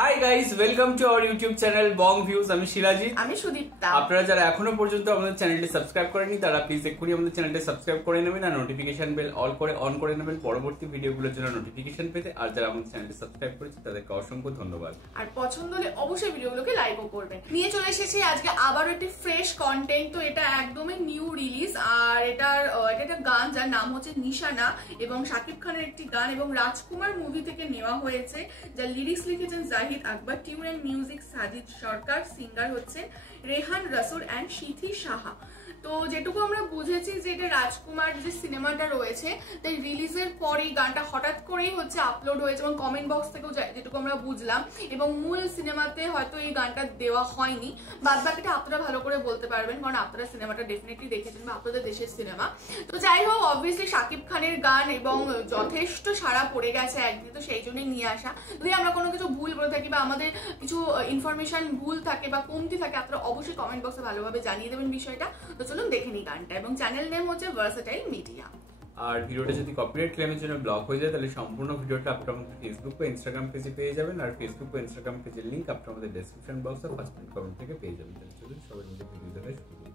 Hi guys, welcome to our YouTube channel Bong views. আমি শিলাজি, আমি সুদীপ্তা। আপনারা যারা এখনো পর্যন্ত আমাদের চ্যানেলটি সাবস্ক্রাইব করেননি তারা প্লিজ এক্ষুনি আমাদের চ্যানেলটি সাবস্ক্রাইব করে নেবেন আর নোটিফিকেশন বেল অন করে নেবেন পরবর্তী ভিডিওগুলোর জন্য নোটিফিকেশন পেতে। আর যারা আমাদের চ্যানেলটি সাবস্ক্রাইব করেছে তাদেরকে অসংখ্য ধন্যবাদ। আর পছন্দ হলে অবশ্যই ভিডিওগুলোকে লাইকও করবেন। নিয়ে চলে এসেছি আজকে আবারও একটি ফ্রেশ কন্টেন্ট। তো এটা একদমই নিউ রিলিজ, আর এটা একটা গান যার নাম হচ্ছে নিশানা এবং শাকিব খানের একটি গান এবং রাজকুমার মুভি থেকে নেওয়া হয়েছে, যার লিরিক্স লিখেছেন Zahid Akbar, tune and music Sajid Sarkar, singer হচ্ছেন রেহান রাসুল অ্যান্ড সিথি সাহা। তো যেটুকু আমরা বুঝেছি যে এটা রাজকুমার যে সিনেমাটা রয়েছে তাই রিলিজের পরেই গানটা হঠাৎ করেই হচ্ছে আপলোড হয়েছে এবং কমেন্ট বক্স থেকেও যেটুকু আমরা বুঝলাম, এবং মূল সিনেমাতে হয়তো এই গানটা দেওয়া হয়নি। বাদ বাকিটা আপনারা ভালো করে বলতে পারবেন, কারণ আপনারা সিনেমাটা ডেফিনেটলি দেখেছেন বা আপনাদের দেশের সিনেমা। তো যাই হোক, অবভিয়াসলি শাকিব খানের গান এবং যথেষ্ট সাড়া পড়ে গেছে একদিকে, তো সেই জন্যই নিয়ে আসা। যদি আমরা কোনো কিছু ভুল বলে থাকি বা আমাদের কিছু ইনফরমেশন ভুল থাকে বা কমতি থাকে, আপনারা অবশ্যই কমেন্ট বক্সে ভালোভাবে জানিয়ে দেবেন বিষয়টা। তো চলুন দেখে নিই গানটা, এবং চ্যানেল নেম হচ্ছে ভার্সেটাইল মিডিয়া। আর ভিডিওটা যদি কপিরাইট ক্লেমের জন্য ব্লক হয়ে যায় তাহলে সম্পূর্ণ ভিডিওটা আপনারা আমাদের ফেসবুক বা ইনস্টাগ্রাম পেজে পেয়ে যাবেন, আর ফেসবুক বা ইনস্টাগ্রাম পেজের লিঙ্ক আপনারা আমাদের ডেসক্রিপশন বক্সে ফার্স্ট কমেন্ট থেকে পেয়ে যাবেন। চলুন সবাই মিলে ভিডিও দেখা শুরু করি।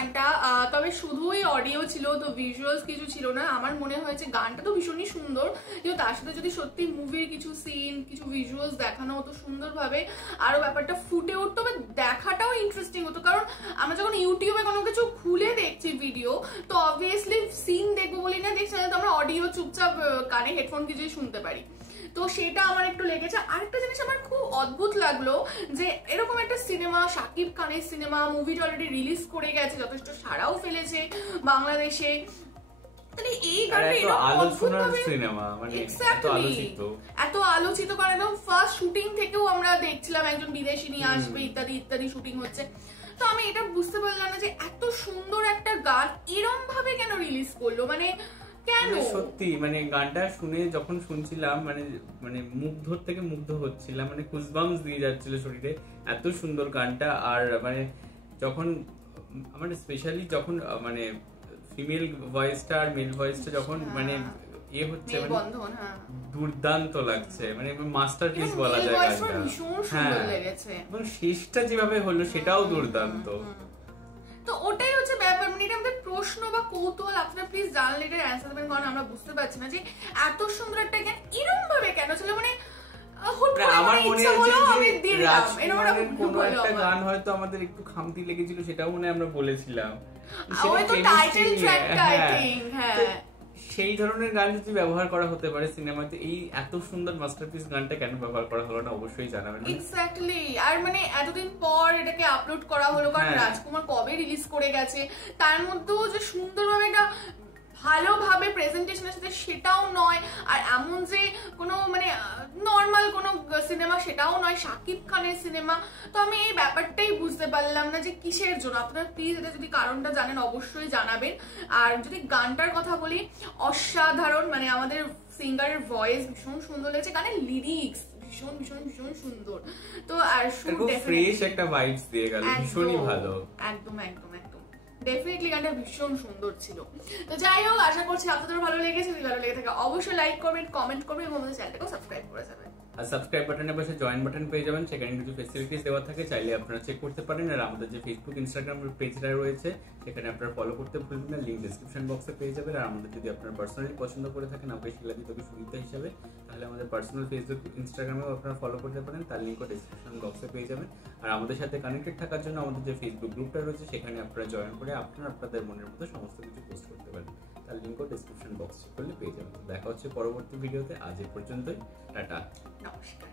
গানটা, তবে শুধুই অডিও ছিল, তো ভিজুয়ালস কিছু ছিল না। আমার মনে হয়েছে গানটা তো ভীষণই সুন্দর, কিন্তু তার সাথে যদি সত্যি মুভির কিছু সিন, কিছু ভিজুয়ালস দেখানো হতো সুন্দরভাবে, আরো ব্যাপারটা ফুটে উঠতো বা দেখাটাও ইন্টারেস্টিং হতো। কারণ আমরা যখন ইউটিউবে কোনো কিছু খুলে দেখছি ভিডিও, তো অবভিয়াসলি সিন দেখবো বলি না, দেখছি তো আমরা অডিও চুপচাপ কানে হেডফোন কিছুই শুনতে পারি। তো সেটা আমার একটু লেগেছে। আরেকটা জিনিস আমার খুব অদ্ভুত লাগলো যে এরকম একটা সিনেমা, শাকিব খানের সিনেমা, মুভিটা অলরেডি রিলিজ করে গেছে, যথেষ্ট সাড়াও ফেলেছে বাংলাদেশে, তাহলে এই গানটা এরকম অদ্ভুতভাবে এত আলোচিত, কারণ একদম ফার্স্ট শুটিং থেকেও আমরা দেখছিলাম একজন বিদেশি নিয়ে আসবে ইত্যাদি ইত্যাদি শুটিং হচ্ছে। তো আমি এটা বুঝতে পারলাম না যে এত সুন্দর একটা গান এরম ভাবে কেন রিলিজ করলো, মানে কেন? সত্যি মানে গানটা শুনে যখন শুনছিলাম মানে মানে মুগ্ধর থেকে মুগ্ধ হচ্ছিলাম, মানে গুজবাম্পস দিয়ে যাচ্ছিল শরীরে, এত সুন্দর গানটা। আর মানে যখন আমার স্পেশালি যখন মানে ফিমেল ভয়েসটা আর মেল ভয়েসটা যখন মানে ইয়ে হচ্ছে, মানে দুর্দান্ত লাগছে, মানে মাস্টারপিস বলা যায় গানটা। হ্যাঁ, এবং শেষটা যেভাবে হলো সেটাও দুর্দান্ত। তো ওটাই হচ্ছে ব্যাপার, মানে এটা আমাদের প্রশ্ন বা কৌতূহল, আপনারা প্লিজ জানলে এটার অ্যান্সার দেবেন, কারণ আমরা বুঝতে পারছি না যে এত সুন্দর একটা গান এরকম ভাবে কেন ছিল। মানে আমার মনে হচ্ছে যে রাজকুমারের কোনো একটা গান হয়তো আমাদের একটু খামতি লেগেছিল, সেটাও মনে আমরা বলেছিলাম, সেই ধরনের গান যদি ব্যবহার করা হতে পারে সিনেমাতে, এই এত সুন্দর মাস্টারপিস গানটা কেন ব্যবহার করা হলো না অবশ্যই জানাবেন। এক্স্যাক্টলি। আর মানে এতদিন পর এটাকে আপলোড করা হলো, কারণ রাজকুমার কবে রিলিজ করে গেছে, তার মধ্যেও যে সুন্দরভাবে এটা ভালোভাবে প্রেজেন্টেশনের সাথে সেটাও নয়, আর এমন যে কোনো মানে নর্মাল কোনো সিনেমা সেটাও নয়, শাকিব খানের সিনেমা। তো আমি এই ব্যাপারটাই বুঝতে পারলাম না যে কিসের জন্য। আপনারা প্লিজ এটা যদি কারণটা জানেন অবশ্যই জানাবেন। আর যদি গানটার কথা বলি, অসাধারণ, মানে আমাদের সিঙ্গারের ভয়েস ভীষণ সুন্দর লেগেছে, গানের লিরিক্স ভীষণ ভীষণ ভীষণ সুন্দর। তো আর ফ্রেশ একটা ভাইবস দিয়ে গেল, ভীষণই ভালো। একদম একদম একদম ডেফিনেটলি গানটা ভীষণ সুন্দর ছিল। তো যাই হোক, আশা করছি আপনাদের ভালো লেগেছে। যদি ভালো লেগে থাকে অবশ্যই লাইক করবেন, কমেন্ট করবেন এবং আমাদের চ্যানেলটাকে সাবস্ক্রাইব করে যাবেন। আর সাবস্ক্রাইব বাটনের পাশে জয়েন বাটন পেয়ে যাবেন, সেখানে কিছু ফেসিলিটিস দেওয়া থাকে, চাইলে আপনারা চেক করতে পারেন। আর আমাদের যে ফেসবুক ইনস্টাগ্রাম পেজটা রয়েছে সেখানে আপনারা ফলো করতে ভুলবেন না, লিঙ্ক ডেসক্রিপশন বক্সে পেয়ে যাবেন। আর আমাদের যদি আপনারা পার্সোনালি পছন্দ করে থাকেন অফিসিয়ালি তবে সুবিধা হিসাবে, তাহলে আমাদের পার্সোনাল ফেসবুক ইনস্টাগ্রামেও আপনারা ফলো করতে পারেন, তার লিঙ্কও ডেসক্রিপশন বক্সে পেয়ে যাবেন। আর আমাদের সাথে কানেক্টেড থাকার জন্য আমাদের যে ফেসবুক গ্রুপটা রয়েছে সেখানে আপনারা জয়েন করে আপনারা আপনাদের মনের মতো সমস্ত কিছু পোস্ট করতে পারেন, তার লিঙ্কও ডেসক্রিপশন বক্সে করলে পেয়ে যাবেন। দেখা হচ্ছে পরবর্তী ভিডিওতে, আজ এ পর্যন্তই, টাটা, নমস্কার।